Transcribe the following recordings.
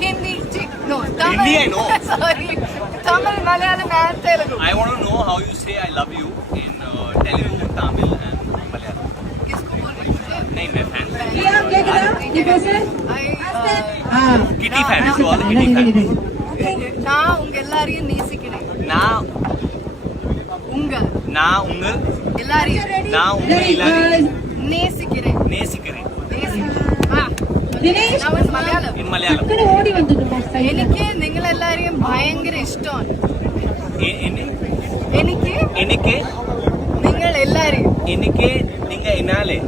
Hindi, no, Tamil. Hindi, I know. Sorry, Tamil, Malayalam, and Telugu. I want to know how you say I love you in Telugu, Tamil and Malayalam. किसको बोल रही हो? नहीं मैं fan. Kitty fan. You all Kitty fan. நான் உங்க எல்லாரையும் நேசிக்கிறேன். நான் உங்க எல்லாரையும் நேசிக்கிறேன். நேசிக்கிறேன். Malayalam In Malayalam. എനിക്ക് നിങ്ങളെല്ലാരെയും ഭയങ്കര ഇഷ്ടമാണ്. എനിക്ക് നിങ്ങൾ എല്ലാരെയും എനിക്ക് നിങ്ങൾ എന്നാലേ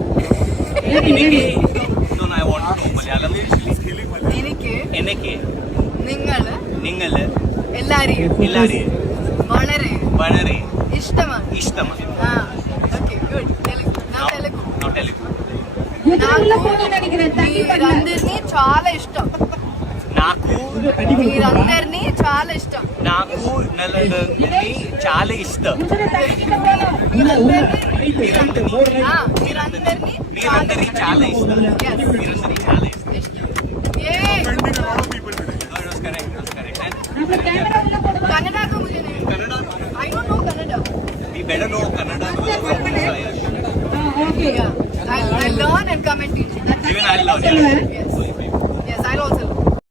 എനിക്ക് no I want to know Malayalam. എനിക്ക് നിങ്ങൾ എല്ലാരെയും വളരെ ഇഷ്ടമാണ്. Okay good. తెలుగు మీరందరినీ చాలా ఇష్టం. మీరందరినీ చాలా ఇష్టం. నాకు నలుగురిని చాలా ఇష్టం. మీరందరినీ చాలా ఇష్టం. कन्नड़ा को मुझे नहीं, I don't know Kannada. We better know Kannada because Okay, yeah. I'll learn and come and teach you. even I'll learn.